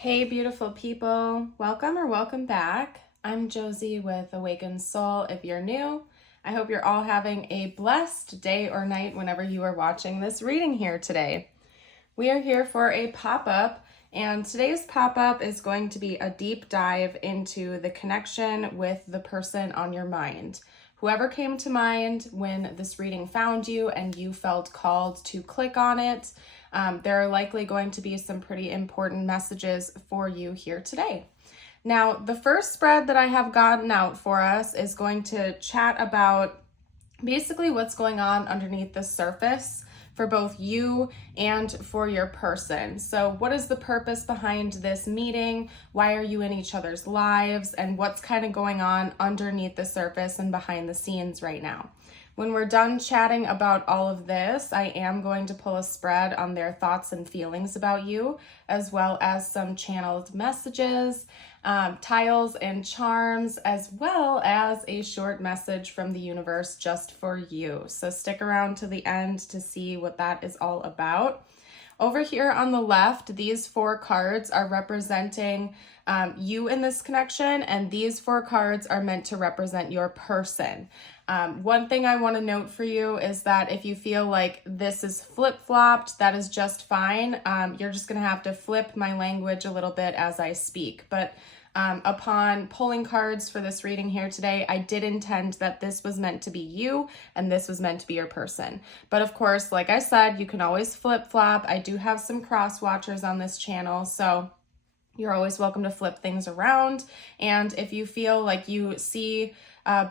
Hey, beautiful people. Welcome back. I'm Josie with Awakened Soul. If you're new, I hope you're all having a blessed day or night whenever you are watching this reading here today. We are here for a pop-up, and today's pop-up is going to be a deep dive into the connection with the person on your mind. Whoever came to mind when this reading found you and you felt called to click on it, there are likely going to be some pretty important messages for you here today. Now, the first spread that I have gotten out for us is going to chat about basically what's going on underneath the surface for both you and for your person. So what is the purpose behind this meeting? Why are you in each other's lives? And what's kind of going on underneath the surface and behind the scenes right now? When we're done chatting about all of this, I am going to pull a spread on their thoughts and feelings about you, as well as some channeled messages, tiles and charms, as well as a short message from the universe just for you. So stick around to the end to see what that is all about. Over here on the left, these 4 cards are representing you in this connection, and these 4 cards are meant to represent your person. One thing I want to note for you is that if you feel like this is flip-flopped, that is just fine. You're just going to have to flip my language a little bit as I speak. But upon pulling cards for this reading here today, I did intend that this was meant to be you and this was meant to be your person. But of course, like I said, you can always flip-flop. I do have some cross watchers on this channel, so you're always welcome to flip things around. And if you feel like you see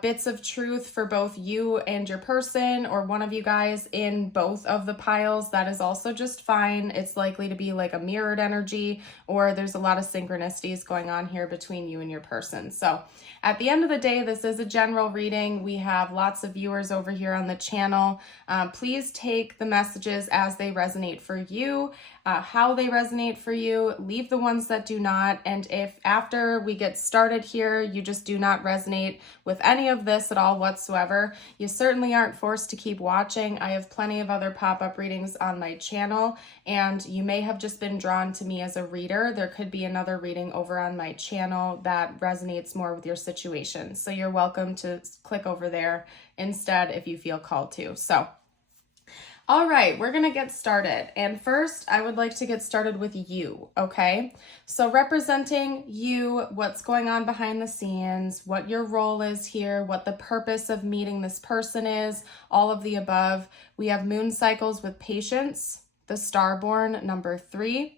bits of truth for both you and your person, or one of you guys in both of the piles, that is also just fine. It's likely to be like a mirrored energy, or there's a lot of synchronicities going on here between you and your person. So at the end of the day, this is a general reading. We have lots of viewers over here on the channel. Please take the messages as they resonate for you, how they resonate for you. Leave the ones that do not. And if after we get started here, you just do not resonate with any of this at all whatsoever, you certainly aren't forced to keep watching. I have plenty of other pop-up readings on my channel, and you may have just been drawn to me as a reader. There could be another reading over on my channel that resonates more with your situation. So you're welcome to click over there instead if you feel called to. So all right, we're gonna get started. And first, I would like to get started with you, okay? So representing you, what's going on behind the scenes, what your role is here, what the purpose of meeting this person is, all of the above. We have moon cycles with patience, the starborn, number 3.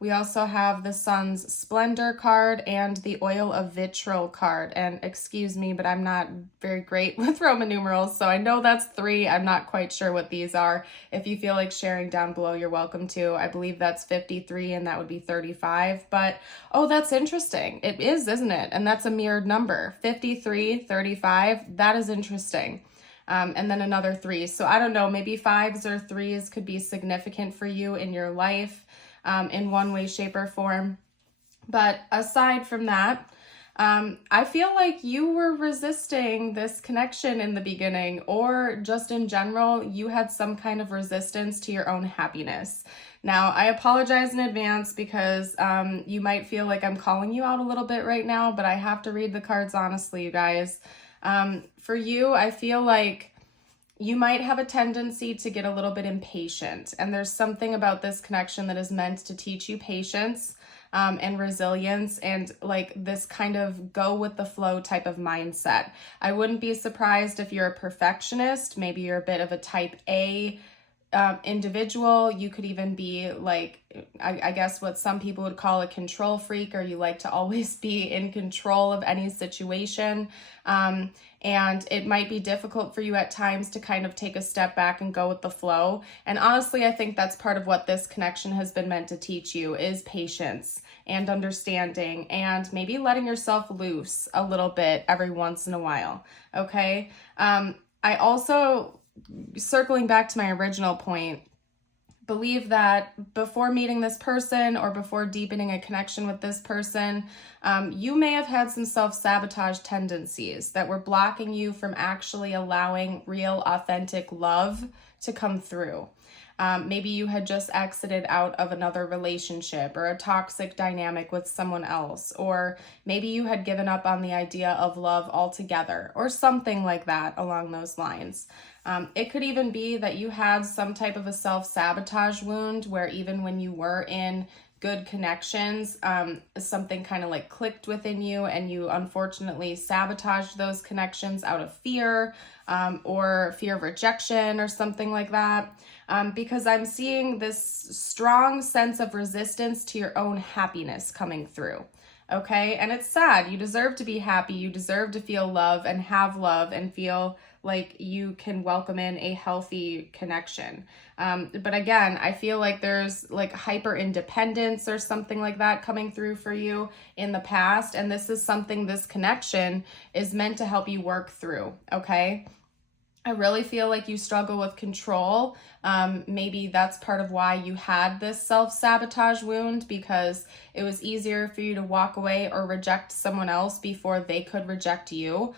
We also have the sun's splendor card and the oil of vitriol card. And excuse me, but I'm not very great with Roman numerals, so I know that's 3. I'm not quite sure what these are. If you feel like sharing down below, you're welcome to. I believe that's 53 and that would be 35. But, oh, that's interesting. It is, isn't it? And that's a mirrored number. 53, 35, that is interesting. And then another 3. So I don't know, maybe 5s or 3s could be significant for you in your life. In one way, shape, or form. But aside from that, I feel like you were resisting this connection in the beginning, or just in general, you had some kind of resistance to your own happiness. Now, I apologize in advance because you might feel like I'm calling you out a little bit right now, but I have to read the cards honestly, you guys. For you, I feel like you might have a tendency to get a little bit impatient, and there's something about this connection that is meant to teach you patience and resilience, and like this kind of go with the flow type of mindset. I wouldn't be surprised if you're a perfectionist. Maybe you're a bit of a type A individual. You could even be like, I guess what some people would call a control freak, or you like to always be in control of any situation. And it might be difficult for you at times to kind of take a step back and go with the flow. And honestly, I think that's part of what this connection has been meant to teach you, is patience and understanding, and maybe letting yourself loose a little bit every once in a while. Okay. I also, circling back to my original point, believe that before meeting this person or before deepening a connection with this person, you may have had some self-sabotage tendencies that were blocking you from actually allowing real, authentic love to come through. Maybe you had just exited out of another relationship or a toxic dynamic with someone else, or maybe you had given up on the idea of love altogether, or something like that along those lines. It could even be that you had some type of a self-sabotage wound where even when you were in good connections, something kind of like clicked within you and you unfortunately sabotaged those connections out of fear, or fear of rejection or something like that. Because I'm seeing this strong sense of resistance to your own happiness coming through. Okay, and it's sad. You deserve to be happy. You deserve to feel love and feel like you can welcome in a healthy connection. But again, I feel like there's like hyper independence or something like that coming through for you in the past. And this is something this connection is meant to help you work through. Okay. I really feel like you struggle with control. Maybe that's part of why you had this self-sabotage wound, because it was easier for you to walk away or reject someone else before they could reject you.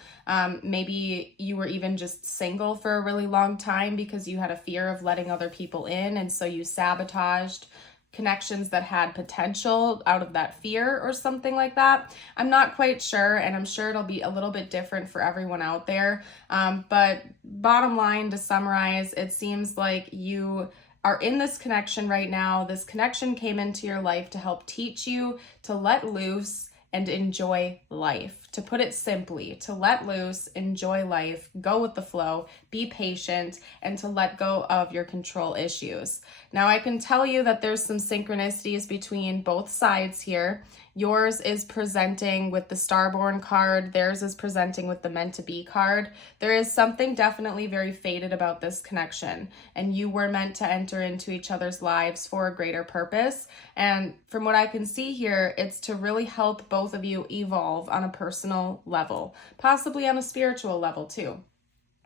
Maybe you were even just single for a really long time because you had a fear of letting other people in, and so you sabotaged connections that had potential out of that fear or something like that. I'm not quite sure, and I'm sure it'll be a little bit different for everyone out there. But bottom line, to summarize, it seems like you are in this connection right now. This connection came into your life to help teach you to let loose and enjoy life. To put it simply, to let loose, enjoy life, go with the flow, be patient, and to let go of your control issues. Now, I can tell you that there's some synchronicities between both sides here. Yours is presenting with the Starborn card. Theirs is presenting with the Meant to Be card. There is something definitely very fated about this connection, and you were meant to enter into each other's lives for a greater purpose. And from what I can see here, it's to really help both of you evolve on a personal level, possibly on a spiritual level too,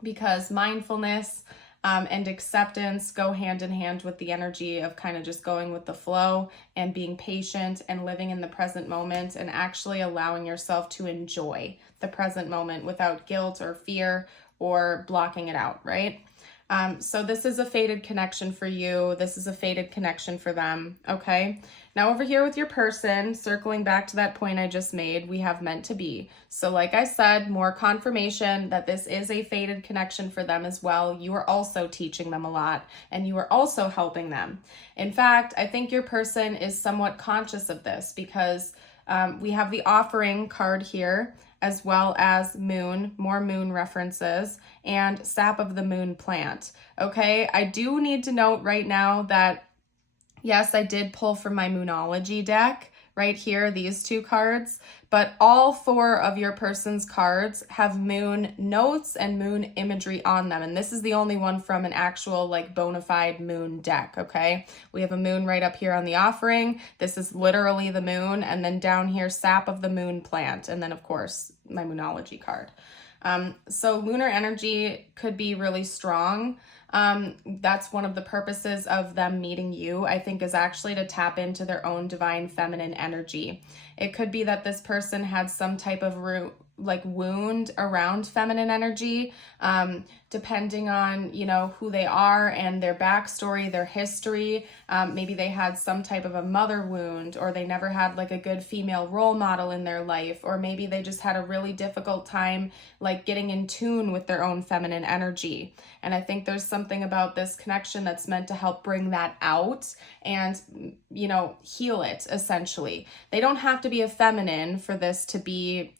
because mindfulness and acceptance go hand in hand with the energy of kind of just going with the flow and being patient and living in the present moment and actually allowing yourself to enjoy the present moment without guilt or fear or blocking it out, right? So this is a fated connection for you. This is a fated connection for them, okay? Now over here with your person, circling back to that point I just made, we have Meant to Be. So like I said, more confirmation that this is a fated connection for them as well. You are also teaching them a lot, and you are also helping them. In fact, I think your person is somewhat conscious of this because we have the Offering card here, as well as Moon, more Moon references, and Sap of the Moon plant. Okay, I do need to note right now that, yes, I did pull from my Moonology deck right here, these two cards, but all four of your person's cards have Moon notes and Moon imagery on them. And this is the only one from an actual like bona fide Moon deck, okay? We have a Moon right up here on the Offering. This is literally the Moon. And then down here, Sap of the Moon plant. And then of course, my Moonology card. So lunar energy could be really strong. That's one of the purposes of them meeting you, I think, is actually to tap into their own divine feminine energy. It could be that this person had some type of wound around feminine energy, depending on, you know, who they are and their backstory, their history. Maybe they had some type of a mother wound, or they never had like a good female role model in their life, or maybe they just had a really difficult time like getting in tune with their own feminine energy. And I think there's something about this connection that's meant to help bring that out and, you know, heal it essentially. They don't have to be a feminine for this to be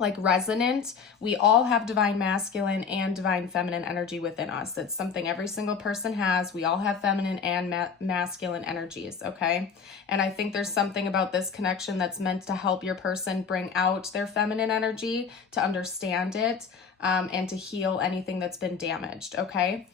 like resonant. We all have divine masculine and divine feminine energy within us. It's something every single person has. We all have feminine and masculine energies, okay? And I think there's something about this connection that's meant to help your person bring out their feminine energy, to understand it, and to heal anything that's been damaged, okay?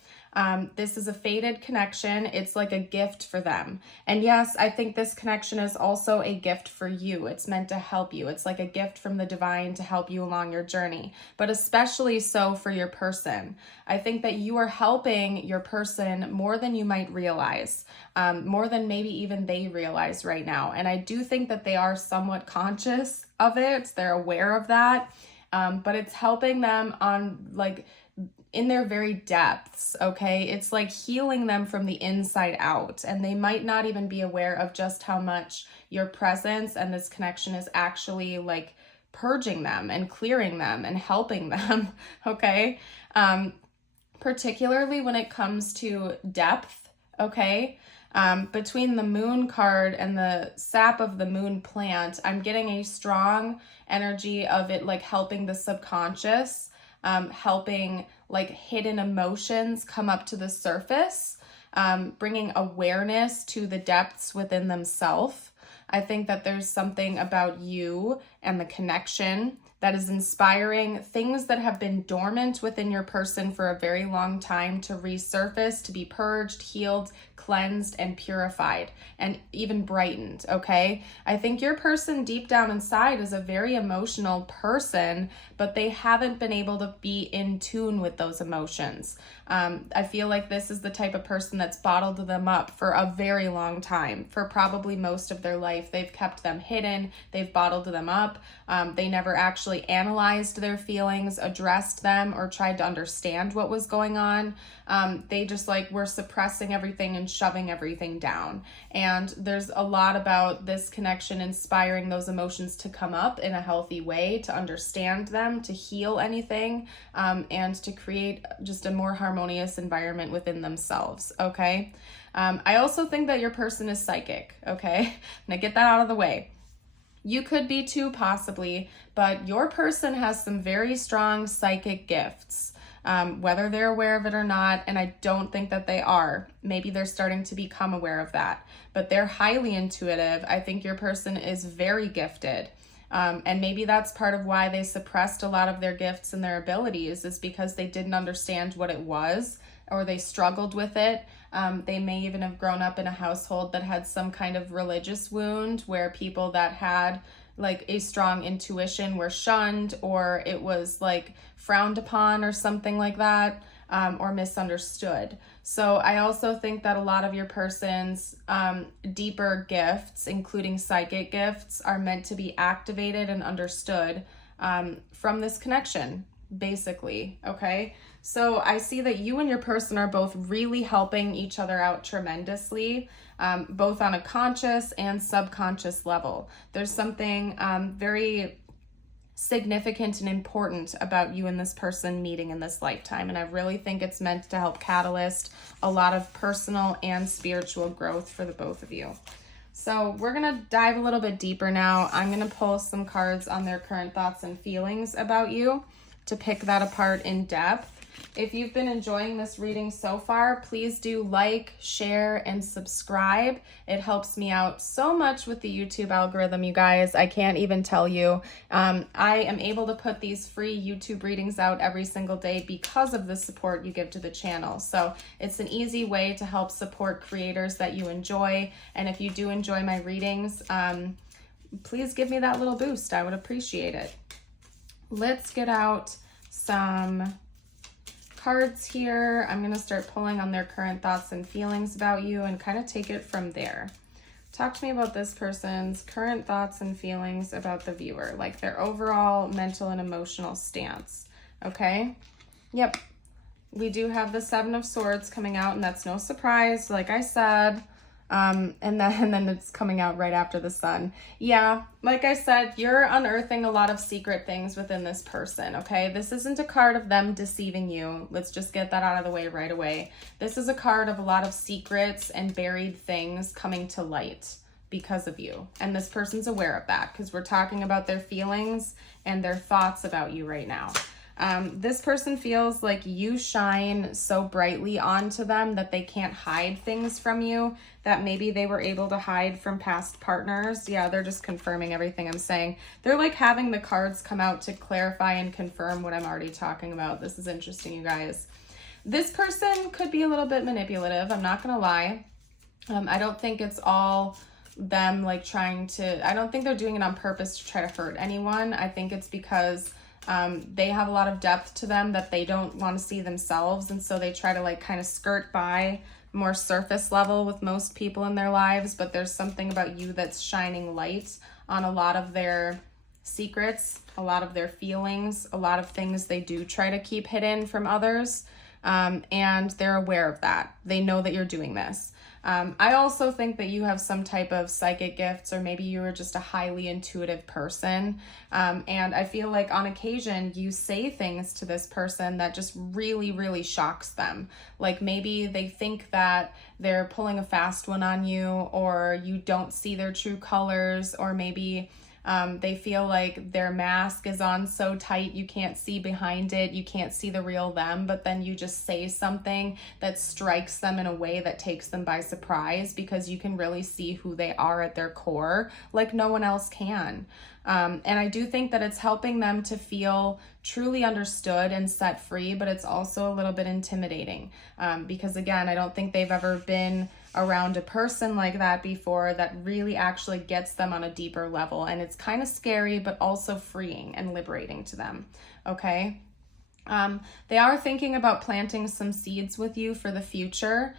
This is a fated connection. It's like a gift for them. And yes, I think this connection is also a gift for you. It's meant to help you. It's like a gift from the divine to help you along your journey, but especially so for your person. I think that you are helping your person more than you might realize, more than maybe even they realize right now. And I do think that they are somewhat conscious of it. They're aware of that, but it's helping them on like in their very depths, okay? It's like healing them from the inside out, and they might not even be aware of just how much your presence and this connection is actually like purging them and clearing them and helping them, okay? Particularly when it comes to depth, okay? Between the moon card and the sap of the moon plant, I'm getting a strong energy of it like helping the subconscious, helping like hidden emotions come up to the surface, bringing awareness to the depths within themselves. I think that there's something about you and the connection that is inspiring things that have been dormant within your person for a very long time to resurface, to be purged, healed, cleansed, and purified, and even brightened, okay? I think your person deep down inside is a very emotional person, but they haven't been able to be in tune with those emotions. I feel like this is the type of person that's bottled them up for a very long time. For probably most of their life, they've kept them hidden, they've bottled them up, they never actually analyzed their feelings, addressed them, or tried to understand what was going on. They just like were suppressing everything and shoving everything down. And there's a lot about this connection inspiring those emotions to come up in a healthy way, to understand them, to heal anything, and to create just a more harmonious environment within themselves, okay? I also think that your person is psychic, okay? I'm gonna get that out of the way. You could be too, possibly, but your person has some very strong psychic gifts, whether they're aware of it or not, and I don't think that they are. Maybe they're starting to become aware of that, but they're highly intuitive. I think your person is very gifted, and maybe that's part of why they suppressed a lot of their gifts and their abilities, is because they didn't understand what it was, or they struggled with it. They may even have grown up in a household that had some kind of religious wound, where people that had like a strong intuition were shunned, or it was like frowned upon or something like that, or misunderstood. So I also think that a lot of your person's deeper gifts, including psychic gifts, are meant to be activated and understood from this connection, basically, okay? So I see that you and your person are both really helping each other out tremendously, both on a conscious and subconscious level. There's something very significant and important about you and this person meeting in this lifetime, and I really think it's meant to help catalyst a lot of personal and spiritual growth for the both of you. So we're going to dive a little bit deeper now. I'm going to pull some cards on their current thoughts and feelings about you to pick that apart in depth. If you've been enjoying this reading so far, please do like, share, and subscribe. It helps me out so much with the YouTube algorithm, you guys. I can't even tell you. I am able to put these free YouTube readings out every single day because of the support you give to the channel. So it's an easy way to help support creators that you enjoy. And if you do enjoy my readings, please give me that little boost. I would appreciate it. Let's get out some cards here. I'm going to start pulling on their current thoughts and feelings about you and kind of take it from there. Talk to me about this person's current thoughts and feelings about the viewer, like their overall mental and emotional stance. Okay? Yep. We do have the Seven of Swords coming out, and that's no surprise, like I said. And then it's coming out right after the Sun. Yeah, like I said, you're unearthing a lot of secret things within this person, okay? This isn't a card of them deceiving you. Let's just get that out of the way right away. This is a card of a lot of secrets and buried things coming to light because of you. And this person's aware of that because we're talking about their feelings and their thoughts about you right now. This person feels like you shine so brightly onto them that they can't hide things from you that maybe they were able to hide from past partners. Yeah, they're just confirming everything I'm saying. They're like having the cards come out to clarify and confirm what I'm already talking about. This is interesting, you guys. This person could be a little bit manipulative. I'm not gonna lie. I don't think it's all them like trying to, I don't think they're doing it on purpose to try to hurt anyone. I think it's because they have a lot of depth to them that they don't want to see themselves, and so they try to like kind of skirt by more surface level with most people in their lives, but there's something about you that's shining light on a lot of their secrets, a lot of their feelings, a lot of things they do try to keep hidden from others. And they're aware of that. They know that you're doing this. I also think that you have some type of psychic gifts, or maybe you are just a highly intuitive person. And I feel like on occasion you say things to this person that just really, really shocks them. Like maybe they think that they're pulling a fast one on you, or you don't see their true colors, or maybe they feel like their mask is on so tight you can't see behind it, you can't see the real them, but then you just say something that strikes them in a way that takes them by surprise, because you can really see who they are at their core like no one else can. And I do think that it's helping them to feel truly understood and set free, but it's also a little bit intimidating, because again, I don't think they've ever been around a person like that before that really actually gets them on a deeper level. And it's kind of scary, but also freeing and liberating to them. Okay. They are thinking about planting some seeds with you for the future.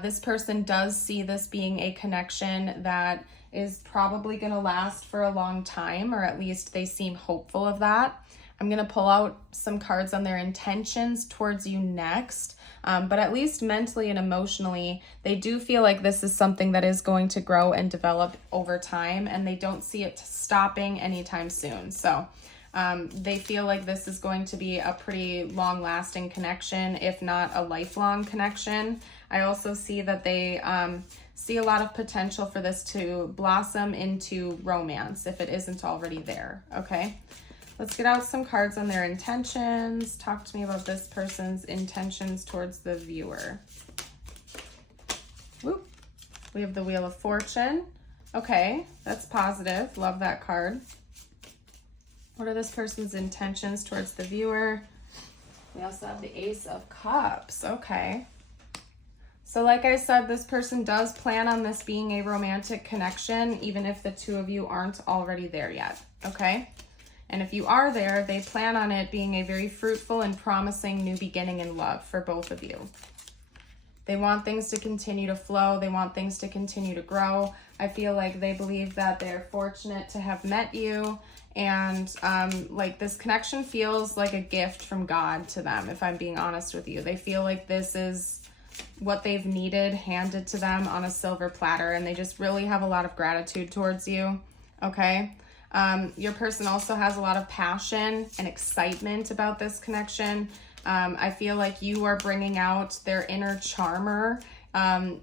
This person does see this being a connection that is probably going to last for a long time, or at least they seem hopeful of that. I'm going to pull out some cards on their intentions towards you next. But at least mentally and emotionally, they do feel like this is something that is going to grow and develop over time, and they don't see it stopping anytime soon. So they feel like this is going to be a pretty long-lasting connection, if not a lifelong connection. I also see that they see a lot of potential for this to blossom into romance if it isn't already there. Okay. Let's get out some cards on their intentions. Talk to me about this person's intentions towards the viewer. Whoop. We have the Wheel of Fortune. Okay, that's positive. Love that card. What are this person's intentions towards the viewer? We also have the Ace of Cups. Okay. So like I said, this person does plan on this being a romantic connection, even if the two of you aren't already there yet. Okay. And if you are there, they plan on it being a very fruitful and promising new beginning in love for both of you. They want things to continue to flow. They want things to continue to grow. I feel like they believe that they're fortunate to have met you. And like this connection feels like a gift from God to them, if I'm being honest with you. They feel like this is what they've needed handed to them on a silver platter. And they just really have a lot of gratitude towards you. Okay. Your person also has a lot of passion and excitement about this connection. I feel like you are bringing out their inner charmer.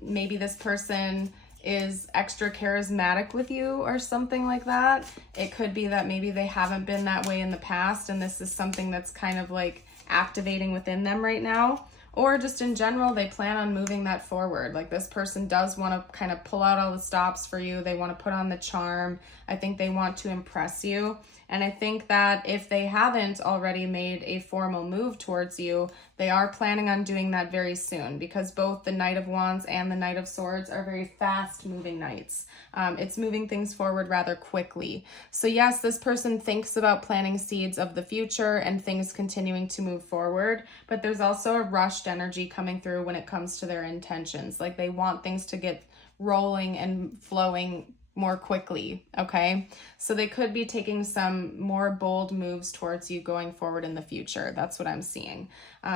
Maybe this person is extra charismatic with you or something like that. It could be that maybe they haven't been that way in the past, and this is something that's kind of like activating within them right now. Or just in general, they plan on moving that forward. Like this person does want to kind of pull out all the stops for you. They want to put on the charm. I think they want to impress you. And I think that if they haven't already made a formal move towards you, they are planning on doing that very soon, because both the Knight of Wands and the Knight of Swords are very fast moving knights. It's moving things forward rather quickly. So yes, this person thinks about planting seeds of the future and things continuing to move forward, but there's also a rushed energy coming through when it comes to their intentions. Like they want things to get rolling and flowing more quickly. Okay. So they could be taking some more bold moves towards you going forward in the future. That's what I'm seeing.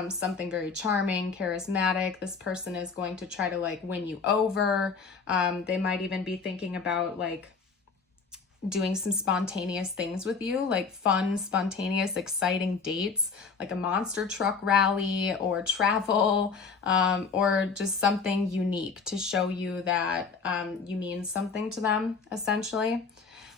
Something very charming, charismatic. This person is going to try to like win you over. They might even be thinking about like doing some spontaneous things with you, like fun, spontaneous, exciting dates, like a monster truck rally or travel, or just something unique to show you that you mean something to them, essentially.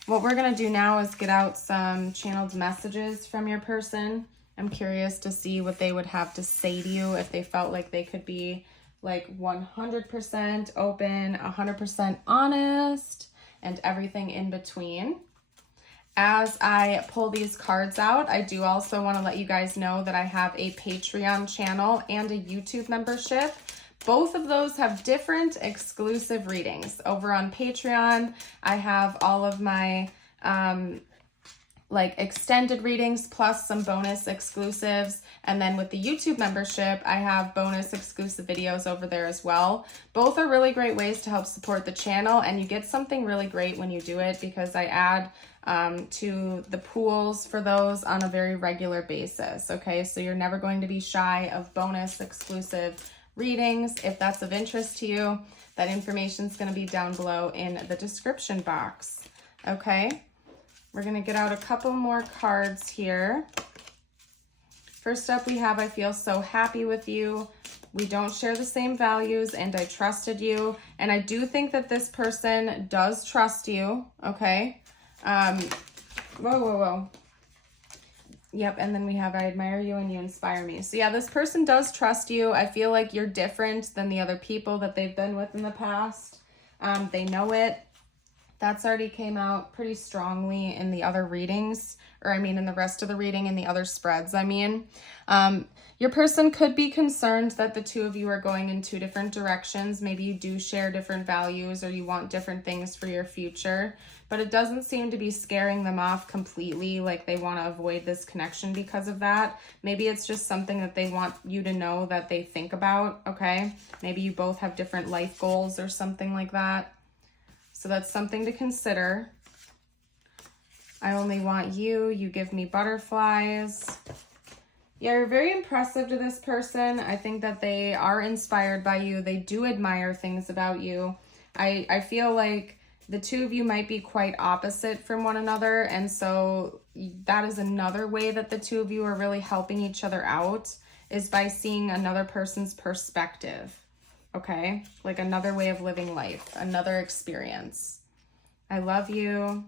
What we're going to do now is get out some channeled messages from your person. I'm curious to see what they would have to say to you if they felt like they could be like 100% open, 100% honest, and everything in between. As I pull these cards out, I do also want to let you guys know that I have a Patreon channel and a YouTube membership. Both of those have different exclusive readings. Over on Patreon, I have all of my like extended readings plus some bonus exclusives. And then with the YouTube membership, I have bonus exclusive videos over there as well. Both are really great ways to help support the channel, and you get something really great when you do it because I add to the pools for those on a very regular basis. Okay, so you're never going to be shy of bonus exclusive readings. If that's of interest to you, that information is going to be down below in the description box. Okay. We're going to get out a couple more cards here. First up, we have, I feel so happy with you. We don't share the same values, and I trusted you. And I do think that this person does trust you, okay? Whoa. Yep, and then we have, I admire you and you inspire me. So yeah, this person does trust you. I feel like you're different than the other people that they've been with in the past. They know it. That's already came out pretty strongly in the other readings, or I mean in the rest of the reading, in the other spreads, I mean. Your person could be concerned that the two of you are going in two different directions. Maybe you do share different values or you want different things for your future, but it doesn't seem to be scaring them off completely, like they want to avoid this connection because of that. Maybe it's just something that they want you to know that they think about, okay? Maybe you both have different life goals or something like that. So that's something to consider. I only want you. You give me butterflies. Yeah, you're very impressive to this person. I think that they are inspired by you. They do admire things about you. I feel like the two of you might be quite opposite from one another. And so that is another way that the two of you are really helping each other out, is by seeing another person's perspective. Okay, like another way of living life, another experience. I love you.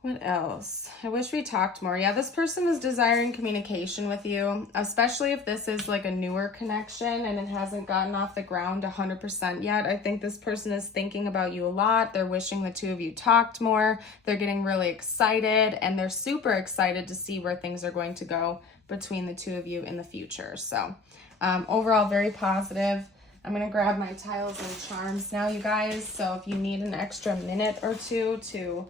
What else? I wish we talked more. Yeah, this person is desiring communication with you, especially if this is like a newer connection and it hasn't gotten off the ground 100% yet. I think this person is thinking about you a lot. They're wishing the two of you talked more. They're getting really excited, and they're super excited to see where things are going to go between the two of you in the future. So overall, very positive. I'm going to grab my tiles and charms now, you guys. So if you need an extra minute or two to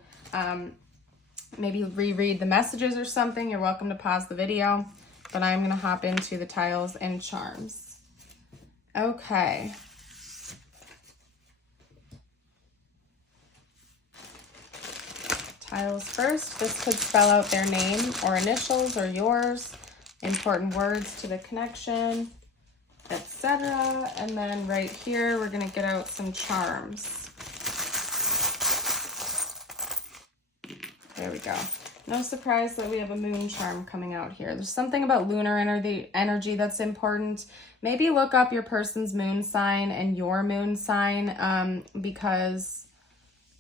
maybe reread the messages or something, you're welcome to pause the video. But I'm going to hop into the tiles and charms. Okay. Tiles first. This could spell out their name or initials or yours, important words to the connection, etc. And then right here, we're going to get out some charms. There we go. No surprise that we have a moon charm coming out here. There's something about lunar energy that's important. Maybe look up your person's moon sign and your moon sign because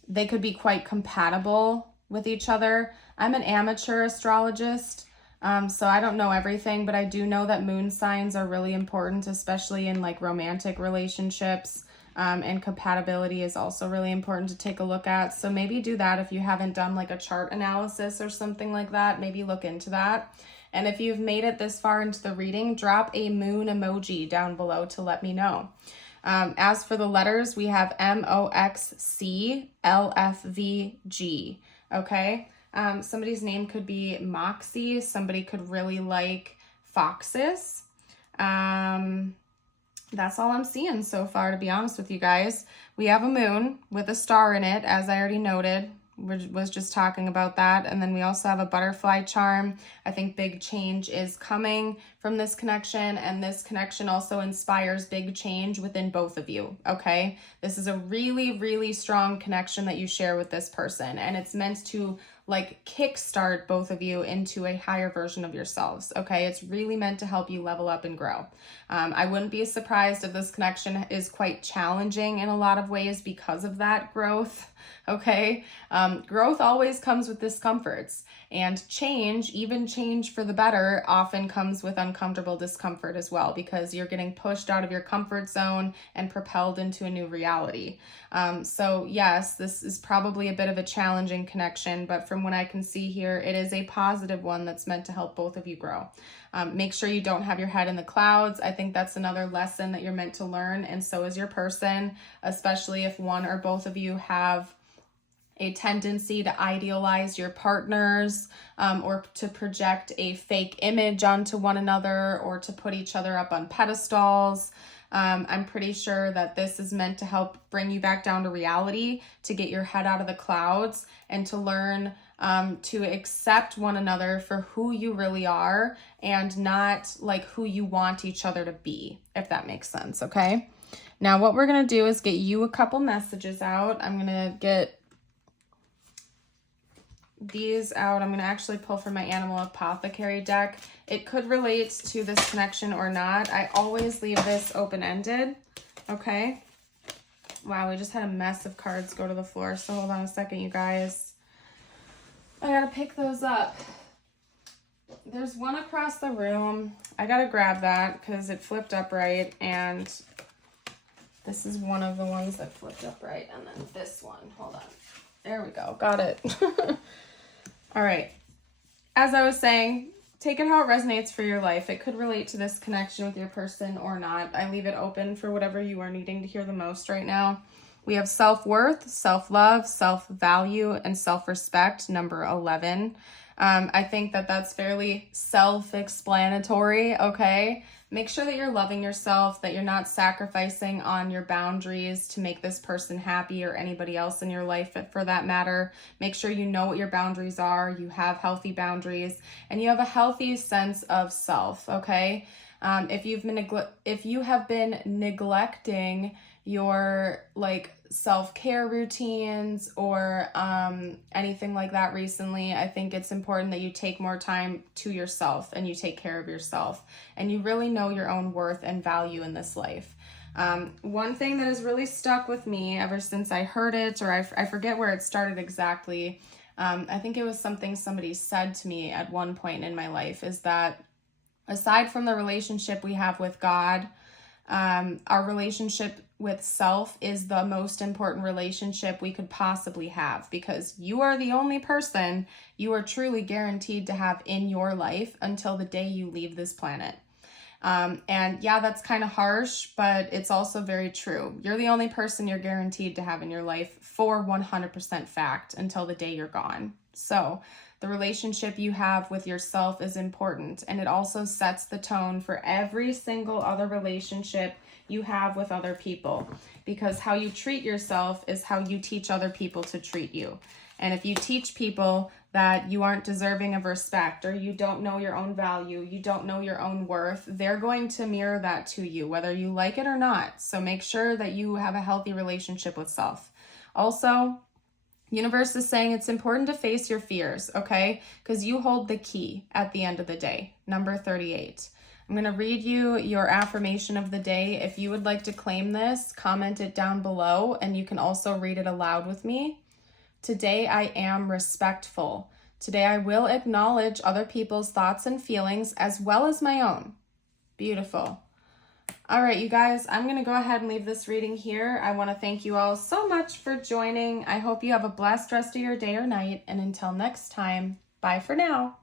they could be quite compatible with each other. I'm an amateur astrologist, so I don't know everything, but I do know that moon signs are really important, especially in like romantic relationships. And compatibility is also really important to take a look at. So maybe do that if you haven't done like a chart analysis or something like that. Maybe look into that. And if you've made it this far into the reading, drop a moon emoji down below to let me know. As for the letters, we have MOXCLFVG. Okay. Somebody's name could be Moxie. Somebody could really like foxes. That's all I'm seeing so far, to be honest with you guys. We have a moon with a star in it, as I already noted. Was just talking about that. And then we also have a butterfly charm. I think big change is coming from this connection, and this connection also inspires big change within both of you, okay? This is a really, really strong connection that you share with this person, and it's meant to like kickstart both of you into a higher version of yourselves, okay? It's really meant to help you level up and grow. I wouldn't be surprised if this connection is quite challenging in a lot of ways because of that growth, okay? Growth always comes with discomforts, and change, even change for the better, often comes with uncomfortable discomfort as well, because you're getting pushed out of your comfort zone and propelled into a new reality. So yes, this is probably a bit of a challenging connection, but from what I can see here, it is a positive one that's meant to help both of you grow. Make sure you don't have your head in the clouds. I think that's another lesson that you're meant to learn, and so is your person, especially if one or both of you have a tendency to idealize your partners, or to project a fake image onto one another, or to put each other up on pedestals. I'm pretty sure that this is meant to help bring you back down to reality, to get your head out of the clouds, and to learn to accept one another for who you really are and not like who you want each other to be, if that makes sense, okay? Now, what we're going to do is get you a couple messages out. I'm going to get these out. I'm going to actually pull from my Animal Apothecary deck. It could relate to this connection or not. I always leave this open-ended, okay? Wow, we just had a mess of cards go to the floor, so hold on a second, you guys. I gotta pick those up. There's one across the room. I gotta grab that because it flipped upright, and this is one of the ones that flipped upright, and then this one. Hold on. There we go. Got it. All right. As I was saying, take it how it resonates for your life. It could relate to this connection with your person or not. I leave it open for whatever you are needing to hear the most right now. We have self-worth, self-love, self-value, and self-respect, number 11. I think that that's fairly self-explanatory, okay? Make sure that you're loving yourself, that you're not sacrificing on your boundaries to make this person happy or anybody else in your life for that matter. Make sure you know what your boundaries are, you have healthy boundaries, and you have a healthy sense of self, okay? If you have been neglecting your like self-care routines or anything like that recently, I think it's important that you take more time to yourself and you take care of yourself and you really know your own worth and value in this life. One thing that has really stuck with me ever since I heard it, or I forget where it started exactly, I think it was something somebody said to me at one point in my life, is that aside from the relationship we have with God, our relationship with self is the most important relationship we could possibly have, because you are the only person you are truly guaranteed to have in your life until the day you leave this planet. And yeah, that's kind of harsh, but it's also very true. You're the only person you're guaranteed to have in your life for 100% fact until the day you're gone. So the relationship you have with yourself is important, and it also sets the tone for every single other relationship you have with other people, because how you treat yourself is how you teach other people to treat you. And if you teach people that you aren't deserving of respect, or you don't know your own value, you don't know your own worth, they're going to mirror that to you, whether you like it or not. So make sure that you have a healthy relationship with self. Also, universe is saying it's important to face your fears, okay? Because you hold the key at the end of the day. Number 38. I'm going to read you your affirmation of the day. If you would like to claim this, comment it down below, and you can also read it aloud with me. Today I am respectful. Today I will acknowledge other people's thoughts and feelings as well as my own. Beautiful. All right, you guys, I'm going to go ahead and leave this reading here. I want to thank you all so much for joining. I hope you have a blessed rest of your day or night. And until next time, bye for now.